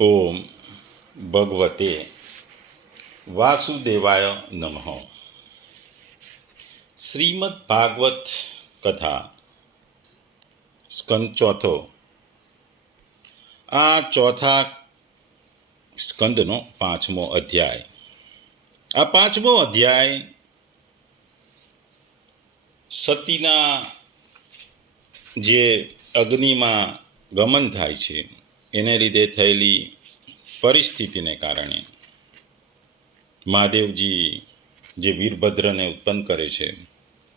ઓમ ભગવતે વાસુદેવાય નમઃ. શ્રીમદ ભાગવત કથા સ્કંદ ચોથો. આ ચોથા સ્કંદનો 5મો અધ્યાય. આ 5મો અધ્યાય સતીના જે અગ્નિમાં ગમન થાય છે એને લીધે થયેલી પરિસ્થિતિને કારણે મહાદેવજી જે વીરભદ્રને ઉત્પન્ન કરે છે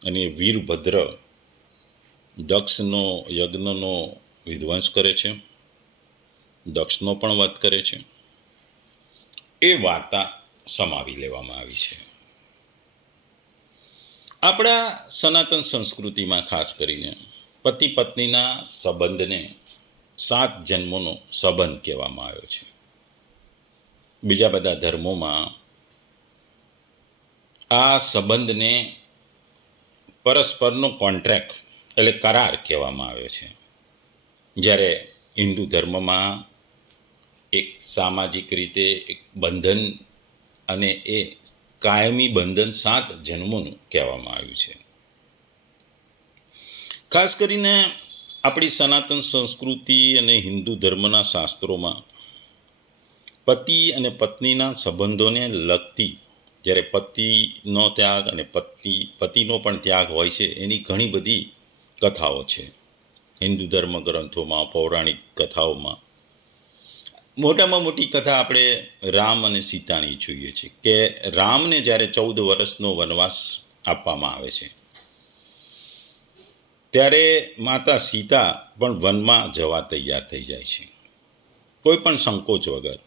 અને વીરભદ્ર દક્ષનો યજ્ઞનો વિધ્વંસ કરે છે, દક્ષનો પણ વધ કરે છે. એ વાર્તા સમાવી લેવામાં આવી છે. આપણા સનાતન સંસ્કૃતિમાં ખાસ કરીને પતિ પત્નીના સંબંધને 7 જન્મોનો સંબંધ કહેવામાં આવ્યો છે. બીજા બધા ધર્મોમાં આ સંબંધને પરસ્પરનો કોન્ટ્રાક્ટ એટલે કરાર કહેવામાં આવ્યો છે. જ્યારે હિન્દુ ધર્મમાં એક સામાજિક રીતે એક બંધન અને એ કાયમી બંધન 7 જન્મોનું કહેવામાં આવ્યું છે. ખાસ કરીને આપણી સનાતન સંસ્કૃતિ અને હિન્દુ ધર્મના શાસ્ત્રોમાં પતિ અને પત્નીના સંબંધોને લગતી, જ્યારે પતિનો ત્યાગ અને પતિનો પણ ત્યાગ હોય છે, એની ઘણી બધી કથાઓ છે. હિન્દુ ધર્મ ગ્રંથોમાં, પૌરાણિક કથાઓમાં મોટામાં મોટી કથા આપણે રામ અને સીતાની જોઈએ છીએ કે રામને જ્યારે 14 વર્ષનો વનવાસ આપવામાં આવે છે ત્યારે માતા સીતા પણ વનમાં જવા તૈયાર થઈ જાય છે, કોઈ પણ સંકોચ વગર.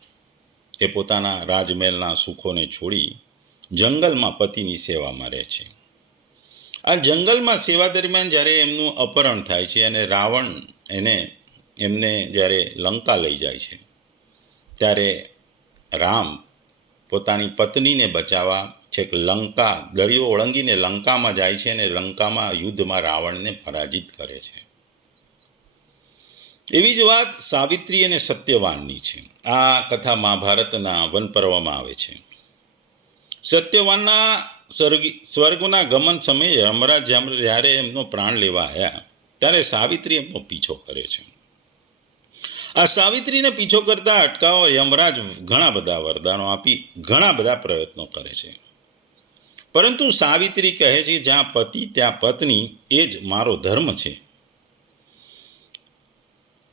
એ પોતાના રાજમહેલના સુખોને છોડી જંગલમાં પતિની સેવામાં રહે છે. આ જંગલમાં સેવા દરમિયાન જ્યારે એમનું અપહરણ થાય છે અને રાવણ એમને જ્યારે લંકા લઈ જાય છે ત્યારે રામ પોતાની પત્નીને બચાવવા છેક લંકા દરિયો ઓળંગીને લંકામાં જાય છે અને લંકામાં યુદ્ધમાં રાવણને પરાજિત કરે છે. એવી જ વાત સાવિત્રી અને સત્યવાનની છે. આ કથા મહાભારતના વન પર્વમાં આવે છે. સત્યવાનના સ્વર્ગના ગમન સમયે યમરાજ જ્યારે એમનો પ્રાણ લેવા આવ્યા ત્યારે સાવિત્રી એમનો પીછો કરે છે. આ સાવિત્રીને પીછો કરતા અટકાવવા યમરાજ ઘણા બધા વરદાનો આપી ઘણા બધા પ્રયત્નો કરે છે. પરંતુ સાવિત્રી કહે છે, જ્યાં પતિ ત્યાં પત્ની, એ જ મારો ધર્મ છે.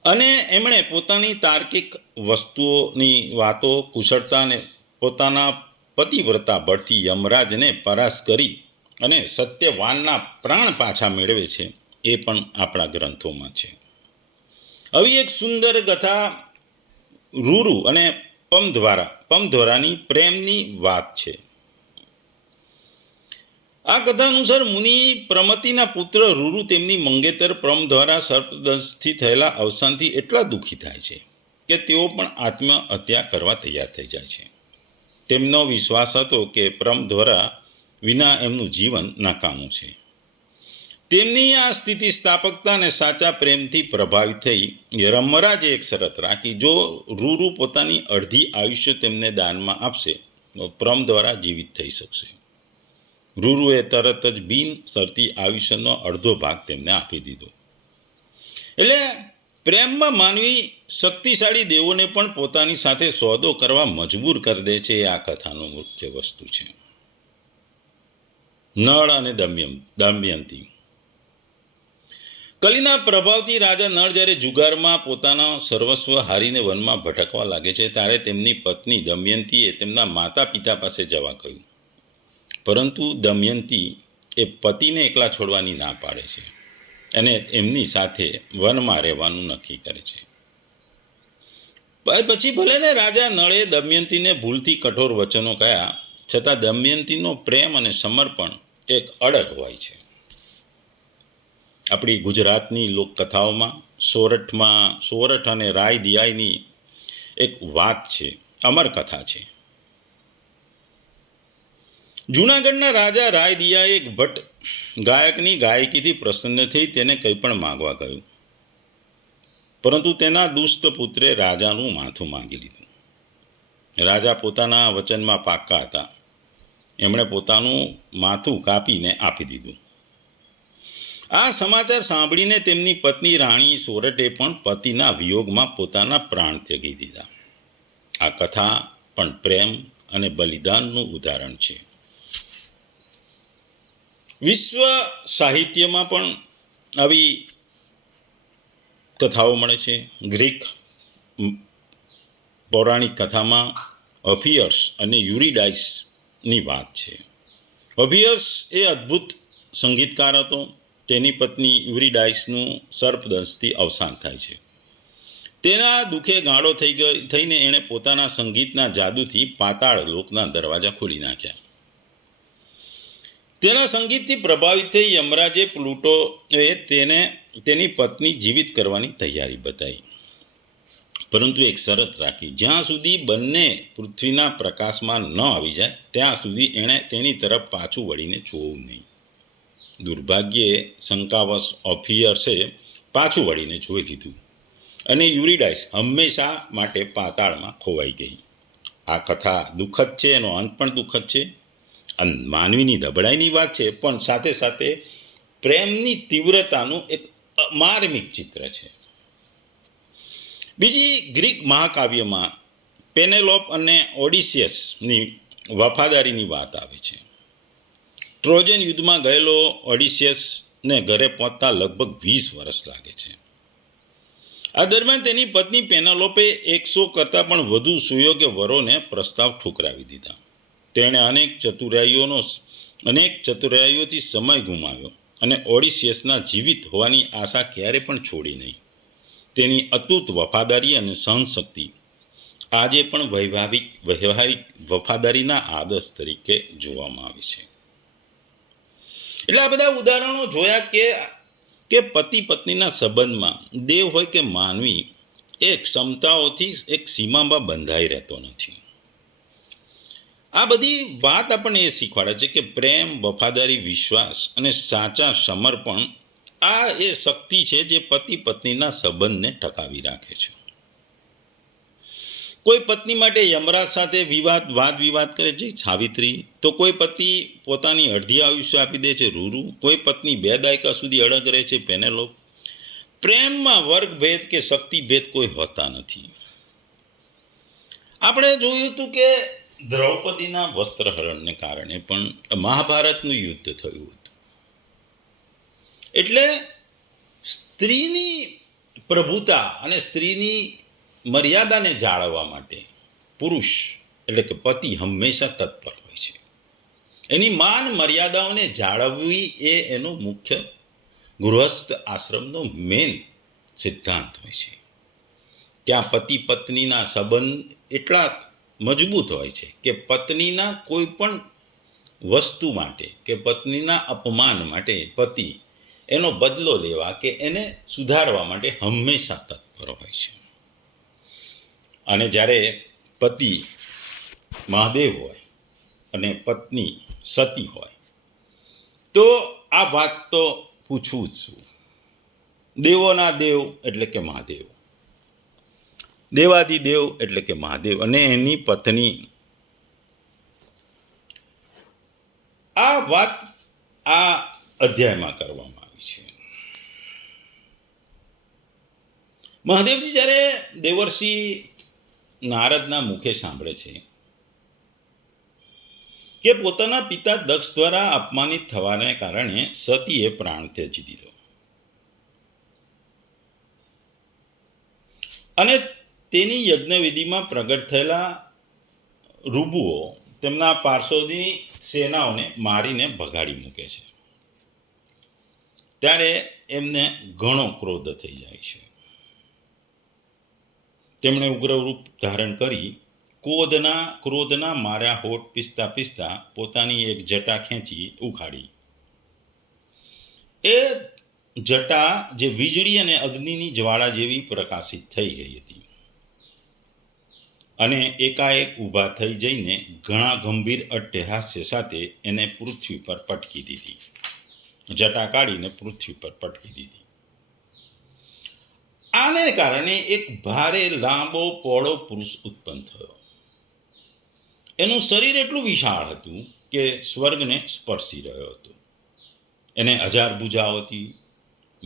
અને એમણે પોતાની તાર્કિક વસ્તુઓની વાતો, કુશળતા અને પોતાના પતિવ્રતા બળથી યમરાજને પરાસ્ત કરી અને સત્યવાનના પ્રાણ પાછા મેળવે છે. એ પણ આપણા ગ્રંથોમાં છે. આવી એક સુંદર કથા રૂરુ અને પમધ્વરાની પ્રેમની વાત છે. આ કથા અનુસાર મુનિ પ્રમતિના પુત્ર રૂરુ તેમની મંગેતર પ્રમધ્વરા સર્પદંશથી થયેલા અવસાનથી એટલા દુઃખી થાય છે કે તેઓ પણ આત્મહત્યા કરવા તૈયાર થઈ જાય છે. તેમનો વિશ્વાસ હતો કે પ્રમધ્વરા વિના એમનું જીવન નાકામું છે. તેમની આ સ્થિતિસ્થાપકતા અને સાચા પ્રેમથી પ્રભાવિત થઈ યમરાજે એક શરત રાખી, જો રૂરુ પોતાની અડધી આયુષ્ય તેમને દાનમાં આપશે તો પ્રમધ્વરા જીવિત થઈ શકશે. રૂરુએ તરત જ બિનશરતી આયુષ્યનો અડધો ભાગ તેમને આપી દીધો. એટલે પ્રેમમાં માનવી શક્તિશાળી દેવોને પણ પોતાની સાથે સોદો કરવા મજબૂર કરી દે છે. એ આ કથાનું મુખ્ય વસ્તુ છે. નળ અને દમયંતી. કલીના પ્રભાવથી રાજા નળ જ્યારે જુગારમાં પોતાના સર્વસ્વ હારીને વનમાં ભટકવા લાગે છે ત્યારે તેમની પત્ની દમયંતીએ તેમના માતા પિતા પાસે જવા કહ્યું. પરંતુ દમયંતી એ પતિને એકલા છોડવાની ના પાડે છે અને એમની સાથે વનમાં રહેવાનું નક્કી કરે છે. પછી ભલે ને રાજા નળે દમયંતીને ભૂલથી કઠોર વચનો કહ્યા, છતાં દમયંતીનો પ્રેમ અને સમર્પણ એક અડગ હોય છે. આપણી ગુજરાતની લોકકથાઓમાં સોરઠ અને રાય દિયાઈની એક વાત છે, અમર કથા છે. જૂનાગઢના રાજા રાય દિયાએ એક ભટ્ટ ગાયકની ગાયકીથી પ્રસન્ન થઈ તેને કંઈ પણ માગવા કહ્યું. પરંતુ તેના દુષ્ટ પુત્રે રાજાનું માથું માંગી લીધું. રાજા પોતાના વચનમાં પાક્કા હતા. એમણે પોતાનું માથું કાપીને આપી દીધું. આ સમાચાર સાંભળીને તેમની પત્ની રાણી સોરઠે પણ પતિના વિયોગમાં પોતાના પ્રાણ ત્યજી દીધા. આ કથા પણ પ્રેમ અને બલિદાનનું ઉદાહરણ છે. વિશ્વ સાહિત્યમાં પણ આવી કથાઓ મળે છે. ગ્રીક પૌરાણિક કથામાં ઓફિયર્સ અને યુરિડાઇસની વાત છે. ઓફિયર્સ એ અદ્ભુત સંગીતકાર હતો. તેની પત્ની યુરિડાઇસનું સર્પદંશથી અવસાન થાય છે. તેના દુઃખે ગાળો થઈને એણે પોતાના સંગીતના જાદુથી પાતાળ લોકના દરવાજા ખોલી નાખ્યા. તેના સંગીતથી પ્રભાવિત થઈ યમરાજે પ્લુટોએ તેની પત્ની જીવિત કરવાની તૈયારી બતાવી, પરંતુ એક શરત રાખી. જ્યાં સુધી બંને પૃથ્વીના પ્રકાશમાં ન આવી જાય ત્યાં સુધી એણે તેની તરફ પાછું વળીને જોવું નહીં. દુર્ભાગ્યે શંકાવશ ઓફિયર્સે પાછું વળીને જોઈ લીધું અને યુરિડાઇસ હંમેશા માટે પાતાળમાં ખોવાઈ ગઈ. આ કથા દુઃખદ છે, એનો અંત પણ દુઃખદ છે. માનવીની નબળાઈની વાત છે, પણ સાથે સાથે પ્રેમની તીવ્રતાનું એક માર્મિક ચિત્ર છે. બીજી ગ્રીક મહાકાવ્યમાં પેનેલોપ અને ઓડિસિયસની વફાદારીની વાત આવે છે. ટ્રોજન યુદ્ધમાં ગયેલો ઓડિસિયસને ઘરે પહોંચતા લગભગ 20 વર્ષ લાગે છે. આ દરમિયાન તેની પત્ની પેનેલોપે 100 કરતાં પણ વધુ સુયોગ્ય વરોને પ્રસ્તાવ ઠુકરાવી દીધા. તેણે અનેક ચતુરાઈઓથી સમય ગુમાવ્યો અને ઓડિસિયસના જીવિત હોવાની આશા ક્યારે પણ છોડી નહીં. તેની અતૂટ વફાદારી અને સહનશક્તિ આજે પણ વૈવાહિક વફાદારીના આદર્શ તરીકે જોવામાં આવે છે. એટલે આ બધા ઉદાહરણો જોયા કે પતિ પત્નીના સંબંધમાં દેવ હોય કે માનવી એ ક્ષમતાઓથી એક સીમામાં બંધાઈ રહેતો નથી. આ બધી વાત આપણને એ શીખવાડે છે કે પ્રેમ, વફાદારી, વિશ્વાસ અને સાચા સમર્પણ આ એ શક્તિ છે જે પતિ પત્નીના સંબંધને ટકાવી રાખે છે. કોઈ પત્ની માટે યમરાજ સાથે વાદ વિવાદ કરે છે સાવિત્રી, તો કોઈ પતિ પોતાની અડધી આયુષ્ય આપી દે છે રૂરુ, કોઈ પત્ની 2 દાયકા સુધી અડગ રહે છે પેનેલોપ. પ્રેમમાં વર્ગભેદ કે શક્તિભેદ કોઈ હોતા નથી. આપણે જોયું હતું કે દ્રૌપદીના વસ્ત્રહરણને કારણે પણ મહાભારતનું યુદ્ધ થયું હતું. એટલે સ્ત્રીની પ્રભુતા અને સ્ત્રીની મર્યાદાને જાળવવા માટે પુરુષ એટલે કે પતિ હંમેશા તત્પર હોય છે. એની માન મર્યાદાઓને જાળવવી એ એનો મુખ્ય ગૃહસ્થ આશ્રમનો મેન સિદ્ધાંત હોય છે. ત્યાં પતિ પત્નીના સંબંધ એટલા મજબૂત હોય છે કે પત્નીના કોઈ પણ વસ્તુ માટે કે પત્નીના અપમાન માટે પતિ એનો બદલો લેવા કે એને સુધારવા માટે હંમેશા તત્પર હોય છે. અને જ્યારે પતિ મહાદેવ હોય અને પત્ની સતી હોય તો આ વાત તો પૂછવું જ શું. દેવોના દેવ એટલે કે મહાદેવ, દેવાદિદેવ એટલે કે મહાદેવ અને એની પત્ની. આ વાત આ અધ્યાયમાં કરવામાં આવી છે. મહાદેવજી જ્યારે દેવર્ષિ નારદના મુખે સાંભળે છે કે પોતાના પિતા દક્ષ દ્વારા અપમાનિત થવાને કારણે સતીએ પ્રાણ ત્યજી દીધો અને તેની યજ્ઞવિધિમાં પ્રગટ થયેલા રૂબુઓ તેમના પાર્ષદોની સેનાઓને મારીને ભગાડી મૂકે છે, ત્યારે એમને ઘણો ક્રોધ થઈ જાય છે. તેમણે ઉગ્ર રૂપ ધારણ કરી ક્રોધના માર્યા હોઠ પીસતા પોતાની એક જટા ખેંચી ઉખાડી. એ જટા જે વીજળી અને અગ્નિની જ્વાળા જેવી પ્રકાશિત થઈ ગઈ હતી અને એકાએક ઊભા થઈ જઈને ઘણા ગંભીર અટ્ટહાસ્ય સાથે એને પૃથ્વી પર પટકી દીધી. જટા કાઢીને પૃથ્વી પર પટકી દીધી. આને કારણે એક ભારે લાંબો પહોળો પુરુષ ઉત્પન્ન થયો. એનું શરીર એટલું વિશાળ હતું કે સ્વર્ગને સ્પર્શી રહ્યો હતો. એને 1000 ભુજાઓ હતી,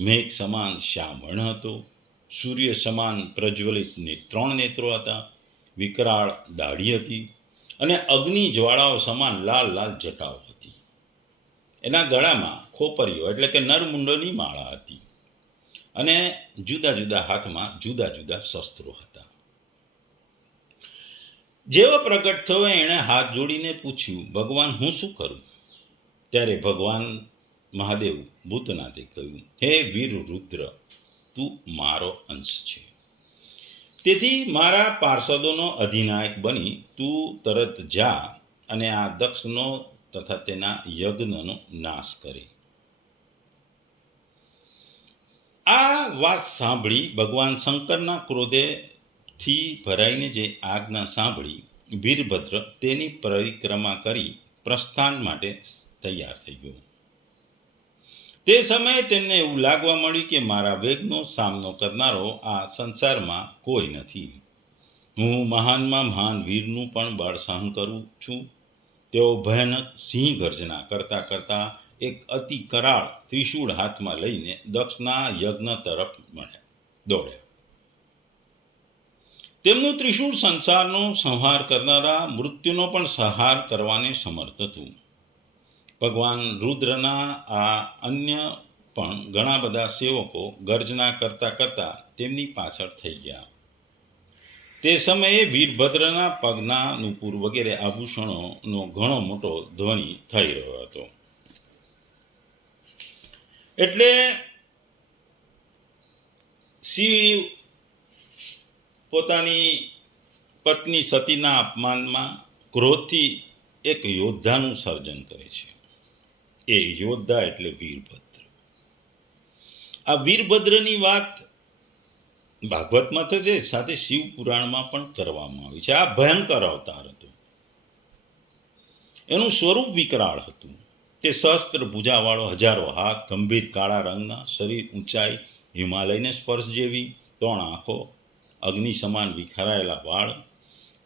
મેઘ સમાન શ્યામ વર્ણ હતો, સૂર્ય સમાન પ્રજ્વલિત 3 નેત્રો હતા, વિકરાળ દાઢી હતી અને અગ્નિ જ્વાળાઓ સમાન લાલ લાલ જટાઓ હતી. એના ગળામાં ખોપરીઓ એટલે કે નરમુંડોની માળા હતી અને જુદા જુદા હાથમાં જુદા જુદા શસ્ત્રો હતા. જેવો પ્રગટ થયો એણે હાથ જોડીને પૂછ્યું, ભગવાન હું શું કરું? ત્યારે ભગવાન મહાદેવ ભૂતનાથે કહ્યું, હે વીર રુદ્ર, તું મારો અંશ છે, તેથી મારા પાર્ષદોનો અધિનાયક બની તું તરત જા અને આ દક્ષનો તથા તેના યજ્ઞનો નાશ કરે. આ વાત સાંભળી ભગવાન શંકરના ક્રોધેથી ભરાઈને જે આજ્ઞા સાંભળી વીરભદ્ર તેની પરિક્રમા કરી પ્રસ્થાન માટે તૈયાર થઈ ગયો. તે સમયે તેમને એવું લાગવા મળ્યું કે મારા વેગનો સામનો કરનારો આ સંસારમાં કોઈ નથી. હું મહાનમાં મહાન વીરનું પણ બળ સહન કરું છું. તેઓ ભયાનક સિંહ ગર્જના કરતા કરતા એક અતિ કરાળ ત્રિશૂળ હાથમાં લઈને દક્ષના યજ્ઞ તરફ દોડ્યા. તેમનું ત્રિશૂળ સંસારનો સંહાર કરનારા મૃત્યુનો પણ સંહાર કરવાને સમર્થ હતું. ભગવાન રુદ્રના આ અન્ય પણ ઘણા બધા સેવકો ગર્જના કરતા કરતા તેમની પાછળ થઈ ગયા. તે સમયે વીરભદ્રના પગના નુપુર વગેરે આભૂષણોનો ઘણો મોટો ધ્વનિ થઈ રહ્યો હતો. એટલે શિવ પોતાની પત્ની સતીના અપમાનમાં ક્રોધથી એક યોદ્ધાનું સર્જન કરે છે. એ યોદ્ધા એટલે વીરભદ્ર. આ વીરભદ્રની વાત ભાગવતમાં તો છે, સાથે શિવ પુરાણમાં પણ કરવામાં આવી છે. આ ભયંકર અવતાર હતો. એનું સ્વરૂપ વિકરાળ હતું. તે સહસ્ત્ર ભુજાવાળો, 1000 હાથ, ગંભીર કાળા રંગના શરીર, ઊંચાઈ હિમાલયને સ્પર્શ જેવી, 3 આંખો, અગ્નિ સમાન વિખરાયેલા વાળ.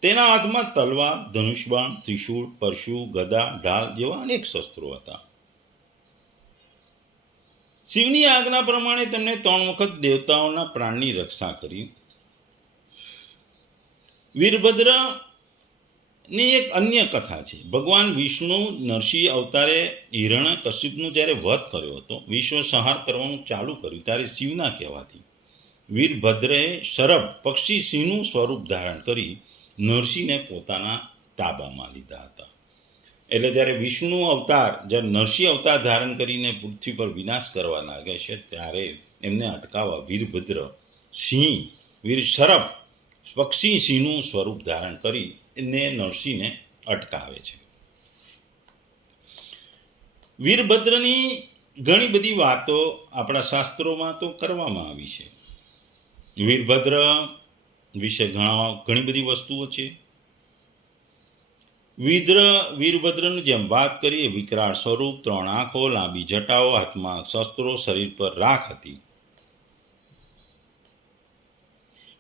તેના હાથમાં તલવાર, ધનુષબાણ, ત્રિશૂળ, પરશુ, ગદા, ઢાલ જેવા અનેક શસ્ત્રો હતા. શિવની આજ્ઞા પ્રમાણે તેમણે 3 વખત દેવતાઓના પ્રાણની રક્ષા કરી. વીરભદ્રની એક અન્ય કથા છે. ભગવાન વિષ્ણુ નરસિંહ અવતારે હિરણ્યકશિપનું જ્યારે વધ કર્યો હતો, વિશ્વ સંહાર કરવાનું ચાલુ કર્યું, ત્યારે શિવના કહેવાથી વીરભદ્રએ શરભ પક્ષી સિંહનું સ્વરૂપ ધારણ કરી નરસિંહને પોતાના તાબામાં લીધા હતા. એટલે જ્યારે વિષ્ણુ અવતાર, જ્યારે નરસિંહ અવતાર ધારણ કરીને પૃથ્વી પર વિનાશ કરવા લાગે છે, ત્યારે એમને અટકાવવા વીરભદ્ર શરભ પક્ષી સિંહનું સ્વરૂપ ધારણ કરી એને નરસિંહને અટકાવે છે. વીરભદ્રની ઘણી બધી વાતો આપણા શાસ્ત્રોમાં તો કરવામાં આવી છે. વીરભદ્ર વિશે ઘણી બધી વસ્તુઓ છે. વીરભદ્રનું જેમ વાત કરીએ, વિકરાળ સ્વરૂપ, 3 આંખો, લાંબી જટાઓ, હાથમાં શસ્ત્રો, શરીર પર રાખ હતી.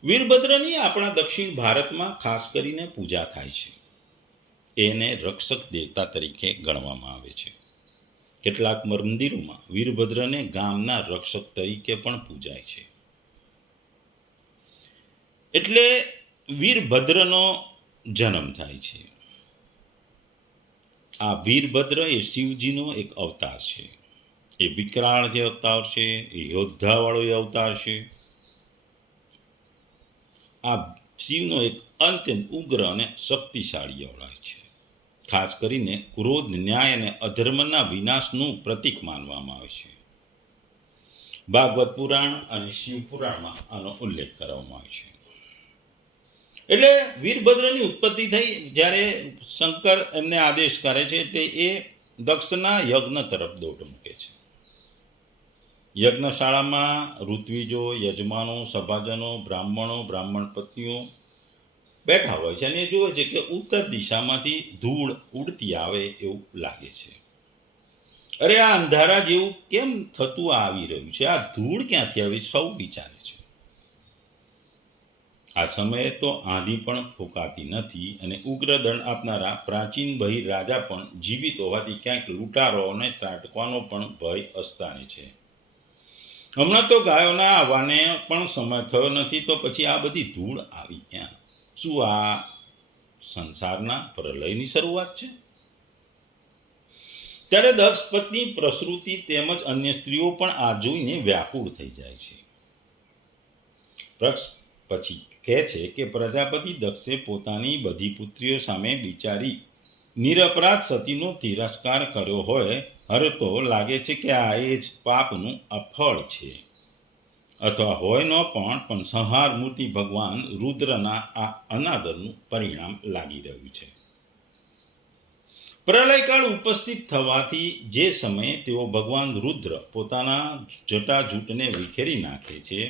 વીરભદ્રની આપણા દક્ષિણ ભારતમાં ખાસ કરીને પૂજા થાય છે. એને રક્ષક દેવતા તરીકે ગણવામાં આવે છે. કેટલાક મંદિરોમાં વીરભદ્રને ગામના રક્ષક તરીકે પણ પૂજાય છે. એટલે વીરભદ્રનો જન્મ થાય છે. આ વીરભદ્ર એ શિવજીનો એક અવતાર છે. એ વિકરાળ જે અવતાર છે, એ યોદ્ધાવાળો એ અવતાર છે. આ શિવનો એક અત્યંત ઉગ્ર અને શક્તિશાળી અવતાર છે. ખાસ કરીને ક્રોધ, ન્યાય અને અધર્મના વિનાશનું પ્રતીક માનવામાં આવે છે. ભાગવત પુરાણ અને શિવ પુરાણમાં આનો ઉલ્લેખ કરવામાં આવે છે. એટલે વીરભદ્રની ઉત્પત્તિ થઈ જ્યારે શંકર એમને આદેશ કરે છે, એટલે એ દક્ષના યજ્ઞ તરફ દોટ મૂકે છે. યજ્ઞશાળામાં ઋત્વિજો, યજમાનો, સભાજનો, બ્રાહ્મણો, બ્રાહ્મણ પત્નીઓ બેઠા હોય છે અને એ જુએ છે કે ઉત્તર દિશામાંથી ધૂળ ઉડતી આવે એવું લાગે છે. અરે આ અંધારા જેવું કેમ થતું આવી રહ્યું છે? આ ધૂળ ક્યાંથી આવી? સૌ વિચારે છે. આ સમયે તો આંધી પણ ફૂંકાતી નથી અને ઉગ્ર દંડ આપનારા પ્રાચીન બહિર રાજા પણ જીવિત હોવાથી ક્યાંક લૂંટારોને ત્રાટકવાનો પણ ભય અસ્તાને છે. હમણાં તો ગાયોના આવવાને પણ સમય થયો નથી, તો પછી આ બધી ધૂળ આવી ક્યાં? શું આ સંસારના પ્રલયની શરૂઆત છે? ત્યારે દક્ષ પત્ની પ્રસૃતિ તેમજ અન્ય સ્ત્રીઓ પણ આ જોઈને વ્યાકુળ થઈ જાય છે. પછી કહે છે કે પ્રજાપતિ દક્ષે પોતાની બધી પુત્રીઓ સામે બિચારી નિરપરાધ સતીનો તિરસ્કાર કર્યો હોય. હવે તો લાગે છે કે આ એ જ પાપનું અફળ છે, અથવા હોય ન પણ સંહાર મૂર્તિ ભગવાન રુદ્રના આ અનાદરનું પરિણામ લાગી રહ્યું છે. પ્રલયકાળ ઉપસ્થિત થવાથી જે સમયે તેઓ ભગવાન રુદ્ર પોતાના જટાજૂટને વિખેરી નાખે છે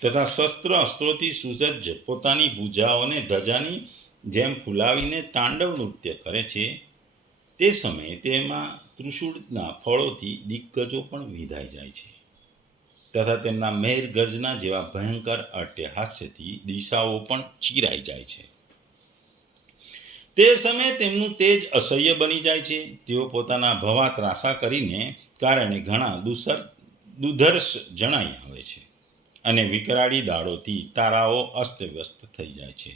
તથા શસ્ત્ર અસ્ત્રોથી સુસજ્જ પોતાની ભુજાઓને ધજાની જેમ ફૂલાવીને તાંડવ નૃત્ય કરે છે, તે સમયે તેમાં ત્રિશૂળના ફળોથી દિગ્ગજો પણ વિંધાઈ જાય છે તથા તેમના મેર ગર્જના જેવા ભયંકર અટ્ટહાસ્યથી દિશાઓ પણ ચીરાઈ જાય છે. તે સમયે તેમનું તેજ અસહ્ય બની જાય છે. તેઓ પોતાના ભવા ત્રાસા કરીને કારણે ઘણા દુધર્ષ જણાઈ આવે છે અને વિકરાળી દાળોથી તારાઓ અસ્તવ્યસ્ત થઈ જાય છે.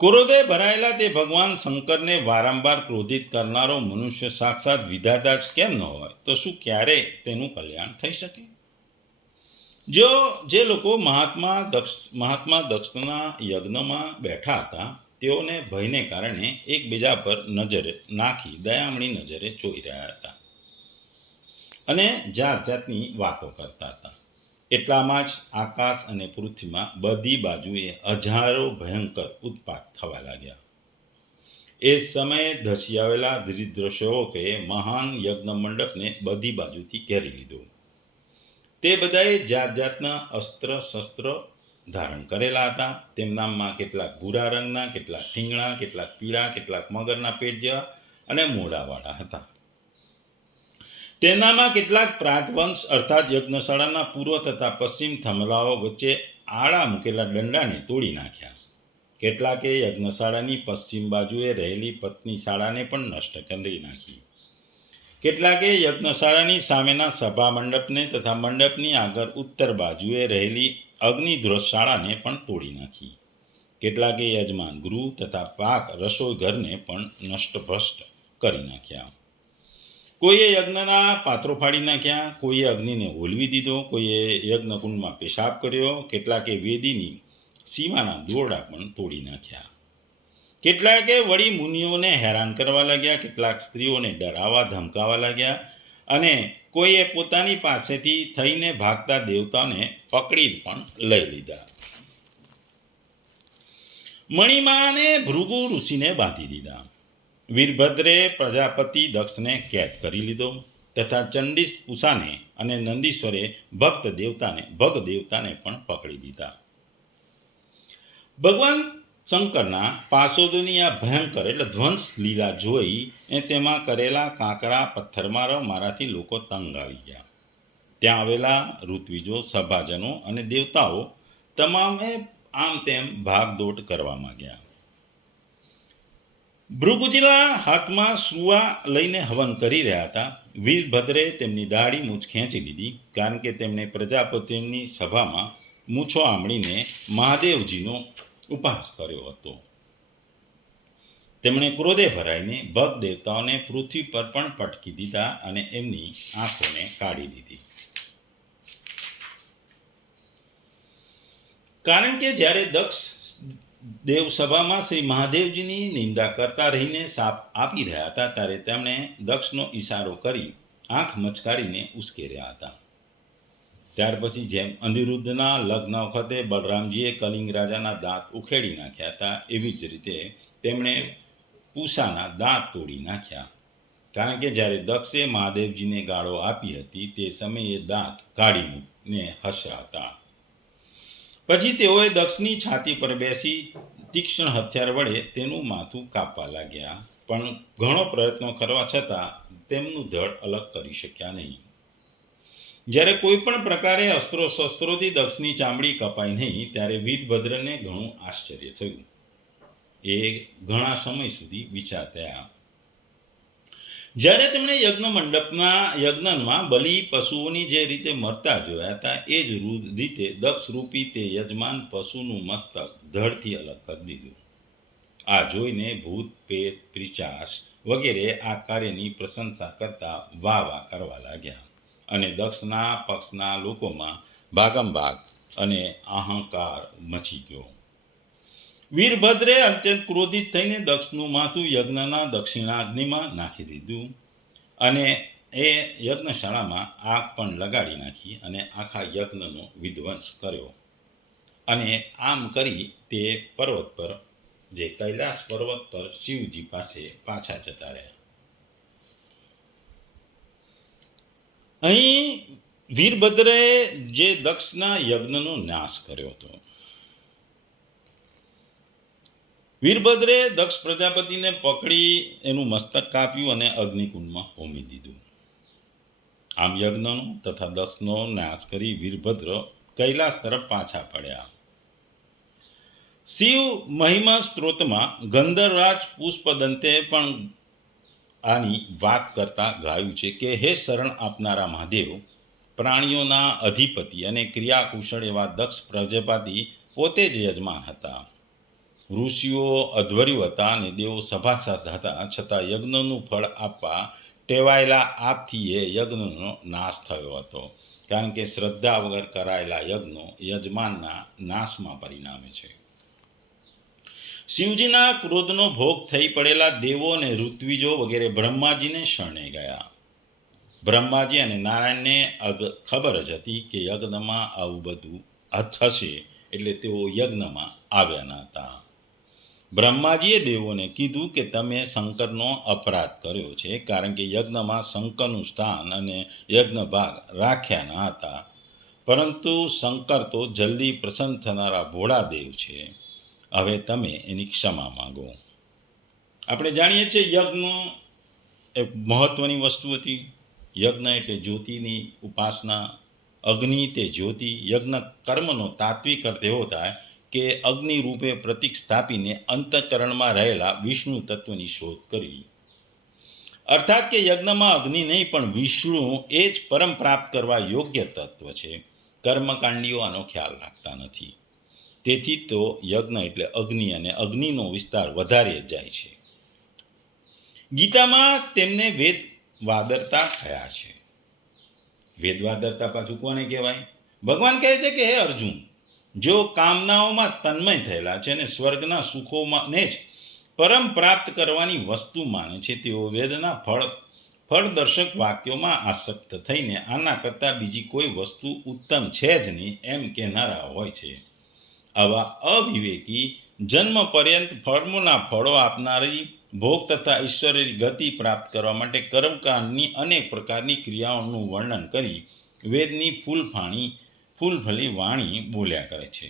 ક્રોધે ભરાયેલા તે ભગવાન શંકરને વારંવાર ક્રોધિત કરનારો મનુષ્ય સાક્ષાત વિધાતા જ કેમ ન હોય, તો શું ક્યારે તેનું કલ્યાણ થઈ શકે? જે લોકો મહાત્મા દક્ષના યજ્ઞમાં બેઠા હતા, તેઓને ભયને કારણે એકબીજા પર નજરે નાખી દયામણી નજરે જોઈ રહ્યા હતા અને જાત જાતની વાતો કરતા હતા. એટલામાં જ આકાશ અને પૃથ્વીમાં બધી બાજુએ હજારો ભયંકર ઉત્પાત થવા લાગ્યા. એ સમયે ધસી આવેલા ધૃતરાષ્ટ્રોએ મહાન યજ્ઞ મંડપને બધી બાજુથી ઘેરી લીધો. તે બધાએ જાત જાતના અસ્ત્ર શસ્ત્ર ધારણ કરેલા હતા. તેમનામાં કેટલાક ભૂરા રંગના, કેટલાક ઠીંગણા, કેટલાક પીળા, કેટલાક મગરના પેટ જેવા અને મોઢાવાળા હતા. તેનામાં કેટલાક પ્રાગવંશ અર્થાત યજ્ઞશાળાના પૂર્વ તથા પશ્ચિમ થંભલાઓ વચ્ચે આડા મૂકેલા દંડાને તોડી નાખ્યા. કેટલાકે યજ્ઞશાળાની પશ્ચિમ બાજુએ રહેલી પત્ની શાળાને પણ નષ્ટ કરી નાખી. કેટલાકે યજ્ઞશાળાની સામેના સભા મંડપને તથા મંડપની આગળ ઉત્તર બાજુએ રહેલી અગ્નિધ્રોશાળાને પણ તોડી નાખી. કેટલાકે યજમાન ગૃહ તથા પાક રસોઈ ઘરને પણ નષ્ટભ્રષ્ટ કરી નાખ્યા. કોઈએ યજ્ઞના પાત્રો ફાડી નાખ્યા, કોઈએ અગ્નિને ઓલવી દીધો, કોઈએ યજ્ઞકુંડમાં પેશાબ કર્યો. કેટલાકે વેદીની સીમાના દોરડા પણ તોડી નાખ્યા. કેટલાકે વળી મુનિઓને હેરાન કરવા લાગ્યા. કેટલાક સ્ત્રીઓને ડરાવવા ધમકાવવા લાગ્યા અને કોઈએ પોતાની પાસેથી થઈને ભાગતા દેવતાને પકડી પણ લઈ લીધા. મણિમાને ભૃગુ ઋષિને બાંધી દીધા. વીરભદ્રે પ્રજાપતિ દક્ષને કેદ કરી લીધો તથા ચંડીસ પૂષાને અને નંદીશ્વરે ભગ દેવતાને પણ પકડી લીધા. ભગવાન શંકરના પાર્ષદોની આ ભયંકર ધ્વંસ લીલા જોઈ તેમાં કરેલા કાંકરા પથ્થરમારો મારાથી લોકો તંગ આવી ગયા. ત્યાં આવેલા ઋત્વિજો, સભાજનો અને દેવતાઓ તમામે આમ તેમ ભાગદોડ કરવા માંગ્યા. ભૃગુજીના હાથમાં સુવા લઈને હવન કરી રહ્યા હતા. વીરભદ્રે તેમની દાઢી મૂછ ખેંચી લીધી, કારણ કે તેમણે પ્રજાપતિની સભામાં મૂછો આંબળીને મહાદેવજીનો ઉપહાસ કર્યો હતો. તેમણે ક્રોધે ભરાઈને ભગ દેવતાઓને પૃથ્વી પર પણ પટકી દીધા અને એમની આંખોને કાઢી લીધી. કારણ કે જ્યારે દક્ષ દેવસભામાં શ્રી મહાદેવજીની નિંદા કરતા રહીને શાપ આપી રહ્યા હતા, ત્યારે તેમણે દક્ષનો ઈશારો કરી આંખ મચકારીને ઉશ્કેર્યા હતા. ત્યાર પછી જેમ અનિરુદ્ધના લગ્ન વખતે બલરામજીએ કલિંગ રાજાના દાંત ઉખેડી નાખ્યા હતા, એવી જ રીતે તેમણે પૂષાના દાંત તોડી નાખ્યા. કારણ કે જ્યારે દક્ષે મહાદેવજીને ગાળો આપી હતી, તે સમયે દાંત કાઢીને હસ્યા હતા. પછી તેઓએ દક્ષની છાતી પર બેસી તીક્ષ્ણ હથિયાર વડે તેનું માથું કાપવા લાગ્યા, પણ ઘણો પ્રયત્નો કરવા છતાં તેમનું ધડ અલગ કરી શક્યા નહીં. જ્યારે કોઈ પણ પ્રકારે અસ્ત્રો શસ્ત્રોથી દક્ષની ચામડી કપાઈ નહીં ત્યારે વીરભદ્રને ઘણું આશ્ચર્ય થયું. એ ઘણા સમય સુધી વિચારતા. જ્યારે તેમણે યજ્ઞમાં બલિ પશુઓની જે રીતે મરતા જોયા હતા એ જ રીતે દક્ષરૂપી તે યજમાન પશુનું મસ્તક ધડથી અલગ કરી દીધું. આ જોઈને ભૂત, પેત, પિશાચ વગેરે આ કાર્યની પ્રશંસા કરતા વાહ કરવા લાગ્યા અને દક્ષના પક્ષના લોકોમાં ભાગમભાગ અને અહંકાર મચી ગયો. વીરભદ્રે અત્યંત ક્રોધિત થઈને દક્ષનું માથું યજ્ઞના દક્ષિણાગ્નિમાં નાખી દીધું અને એ યજ્ઞશાળામાં આગ પણ લગાડી નાખી અને આખા યજ્ઞનો વિધ્વંસ કર્યો. અને આમ કરી તે પર્વત પર, જે કૈલાસ પર્વત પર શિવજી પાસે પાછા જતા રહ્યા. અહીં વીરભદ્રે જે દક્ષના યજ્ઞનો નાશ કર્યો હતો. વીરભદ્રે દક્ષ પ્રજાપતિને પકડી એનું મસ્તક કાપ્યું અને અગ્નિકુંડમાં હોમી દીધું. આમ યજ્ઞનો તથા દક્ષનો નાશ કરી વીરભદ્ર કૈલાસ તરફ પાછા પડ્યા. શિવ મહિમા સ્ત્રોતમાં ગંધર્વરાજ પુષ્પદંતે પણ આની વાત કરતા ગાયું છે કે હે શરણ આપનારા મહાદેવ, પ્રાણીઓના અધિપતિ અને ક્રિયાકુશળ એવા દક્ષ પ્રજાપતિ પોતે જ યજમાન હતા. ઋષિઓ અધ્વર્યુ હતા અને દેવો સભાસદ હતા, છતાં યજ્ઞનું ફળ આપવા ટેવાયેલા આપથી એ યજ્ઞનો નાશ થયો હતો. કારણ કે શ્રદ્ધા વગર કરાયેલા યજ્ઞો યજમાનના નાશમાં પરિણામે છે. શિવજીના ક્રોધનો ભોગ થઈ પડેલા દેવો અને ઋત્વિજો વગેરે બ્રહ્માજીને શરણે ગયા. બ્રહ્માજી અને નારાયણને ખબર જ હતી કે યજ્ઞમાં આવું બધું થશે, એટલે તેઓ યજ્ઞમાં આવ્યા ન હતા. બ્રહ્માજીએ દેવોને કીધું કે તમે શંકરનો અપરાધ કર્યો છે, કારણ કે યજ્ઞમાં શંકરનું સ્થાન અને યજ્ઞ ભાગ રાખ્યા ન હતા. પરંતુ શંકર તો જલ્દી પ્રસન્ન થનારા ભોળા દેવ છે. હવે તમે એની ક્ષમા માંગો. આપણે જાણીએ છીએ યજ્ઞ એ મહત્વની વસ્તુ હતી. યજ્ઞ એટલે જ્યોતિની ઉપાસના. અગ્નિ તે જ્યોતિ. યજ્ઞ કર્મનો તાત્વિક અર્થ એવો થાય કે અગ્નિ રૂપે પ્રતિક સ્થાપીને અંતઃકરણમાં રહેલા વિષ્ણુ તત્વની શોધ કરવી. અર્થાત કે યજ્ઞમાં અગ્નિ નહીં પણ વિષ્ણુ એ જ પરમ પ્રાપ્ત કરવા યોગ્ય તત્વ છે. કર્મકાંડીઓ આનો ખ્યાલ રાખતા નથી. તેથી તો યજ્ઞ એટલે અગ્નિ અને અગ્નિનો વિસ્તાર વધારે જાય છે. ગીતામાં તેમને વેદ વાદરતા થયા છે. વેદ વાદરતા પાછું કોને કહેવાય? ભગવાન કહે છે કે હે અર્જુન, જો કામનાઓમાં તન્મય થયેલા છે અને સ્વર્ગના સુખોમાં ને જ પરમ પ્રાપ્ત કરવાની વસ્તુ માને છે, તેઓ વેદના ફળદર્શક વાક્યોમાં આસક્ત થઈને આના કરતાં બીજી કોઈ વસ્તુ ઉત્તમ છે જ નહીં એમ કહેનારા હોય છે. આવા અવિવેકી જન્મ પર્યંત ફળોના ફળો આપનારી ભોગ તથા ઈશ્વરીય ગતિ પ્રાપ્ત કરવા માટે કર્મકાંડની અનેક પ્રકારની ક્રિયાઓનું વર્ણન કરી વેદની ફૂલફળી વાણી બોલ્યા કરે છે.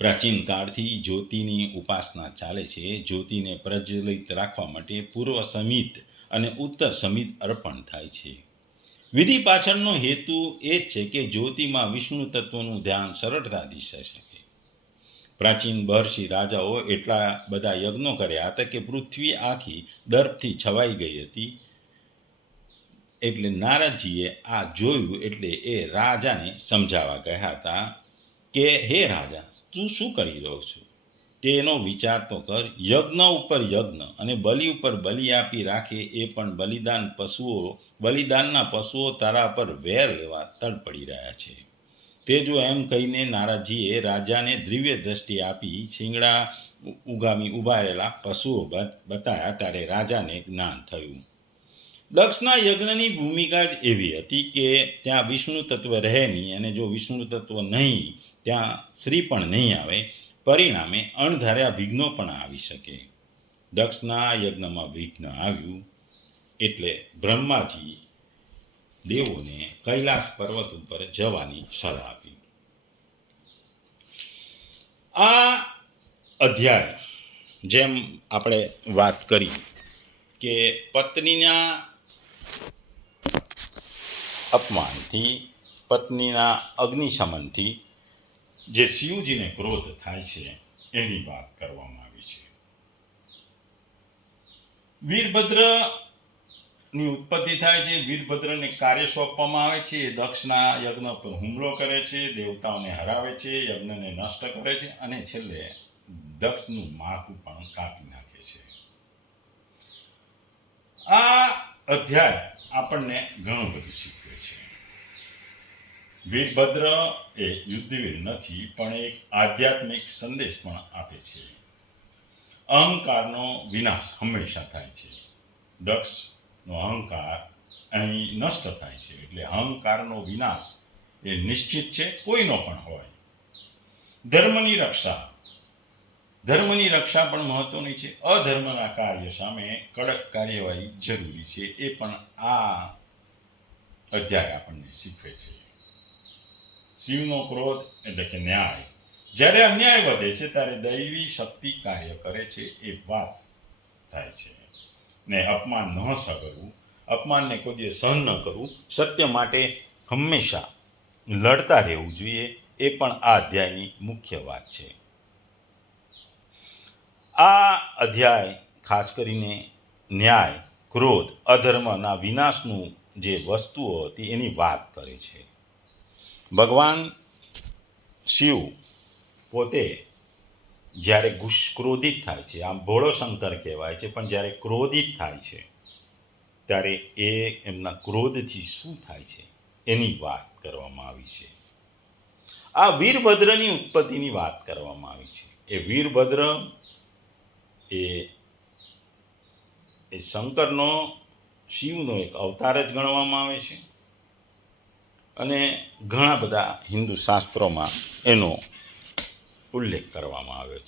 પ્રાચીન કાળથી જ્યોતિની ઉપાસના ચાલે છે. જ્યોતિને પ્રજ્વલિત રાખવા માટે પૂર્વ સમિત અને ઉત્તર સમિત અર્પણ થાય છે. વિધિ પાછળનો હેતુ એ જ છે કે જ્યોતિમાં વિષ્ણુ તત્વનું ધ્યાન સરળતાથી થઈ શકે. પ્રાચીન મહર્ષિ રાજાઓ એટલા બધા યજ્ઞો કર્યા હતા કે પૃથ્વી આખી દર્પથી છવાઈ ગઈ હતી. એટલે નારદજીએ આ જોયું એટલે એ રાજાને સમજાવવા ગયા હતા કે હે રાજા, તું શું કરી રહ્યો છું? તેનો વિચાર તો કર. યજ્ઞ ઉપર યજ્ઞ અને બલિ ઉપર બલિ આપી રાખે એ પણ બલિદાનના પશુઓ તારા પર વેર લેવા તડપડી રહ્યા છે. તે જો એમ કહીને નારદજીએ રાજાને દિવ્ય દ્રષ્ટિ આપી શિંગડા ઉગામી ઉભા રહેલા પશુઓ બતાવ્યા ત્યારે રાજાને જ્ઞાન થયું. દક્ષના યજ્ઞની ભૂમિકા જ એવી હતી કે ત્યાં વિષ્ણુ તત્વ રહે નહીં, અને જો વિષ્ણુ તત્વ નહીં ત્યાં શ્રી પણ નહીં આવે. પરિણામે અણધાર્યા વિઘ્નો પણ આવી શકે. દક્ષના યજ્ઞમાં વિઘ્ન આવ્યું એટલે બ્રહ્માજી દેવોને કૈલાસ પર્વત ઉપર જવાની સલાહ આપી. આ અધ્યાય જેમ આપણે વાત કરી કે પત્નીના અપમાનથી, પત્નીના અગ્નિશમનથી જે શિવજીને ક્રોધ થાય છે એની વાત કરવામાં આવી છે. વીરભદ્રની ઉત્પત્તિ થાય છે. વીરભદ્રને કાર્ય સોંપવામાં આવે છે. એ દક્ષના યજ્ઞ પર હુમલો કરે છે, દેવતાઓને હરાવે છે, યજ્ઞને નષ્ટ કરે છે અને છેલ્લે દક્ષનું માથું પણ કાપી નાખે છે. આ અધ્યાય આપણને ઘણું બધું શીખવે છે. વીરભદ્ર એ યુદ્ધવીર નથી, પણ એક આધ્યાત્મિક સંદેશ પણ આપે છે. અહંકારનો વિનાશ હંમેશા થાય છે. દક્ષનો અહંકાર અહીં નષ્ટ થાય છે. એટલે અહંકારનો વિનાશ એ નિશ્ચિત છે, કોઈનો પણ હોય. ધર્મની રક્ષા પણ મહત્વની છે. અધર્મના કાર્ય સામે કડક કાર્યવાહી જરૂરી છે. એ પણ આ અધ્યાય આપણને શીખવે છે. શિવનો ક્રોધ એટલે કે ન્યાય. જ્યારે અન્યાય વધે છે ત્યારે દૈવી શક્તિ કાર્ય કરે છે એ વાત થાય છે. ને અપમાન ન સહવું, અપમાનને કોઈ દિવસ સહન ન કરવું, સત્ય માટે હંમેશા લડતા રહેવું જોઈએ, એ પણ આ અધ્યાયની મુખ્ય વાત છે. આ અધ્યાય ખાસ કરીને ન્યાય, ક્રોધ, અધર્મના વિનાશનું જે વસ્તુઓ હતી એની વાત કરે છે. ભગવાન શિવ પોતે જ્યારે ક્રોધિત થાય છે, આમ ભોળો શંકર કહેવાય છે, પણ જ્યારે ક્રોધિત થાય છે ત્યારે એ એમના ક્રોધથી શું થાય છે એની વાત કરવામાં આવી છે. આ વીરભદ્રની ઉત્પત્તિની વાત કરવામાં આવી છે. એ વીરભદ્ર એ શંકરનો, શિવનો એક અવતાર જ ગણવામાં આવે છે અને ઘણા બધા હિન્દુ શાસ્ત્રોમાં એનો ઉલ્લેખ કરવામાં આવ્યો છે.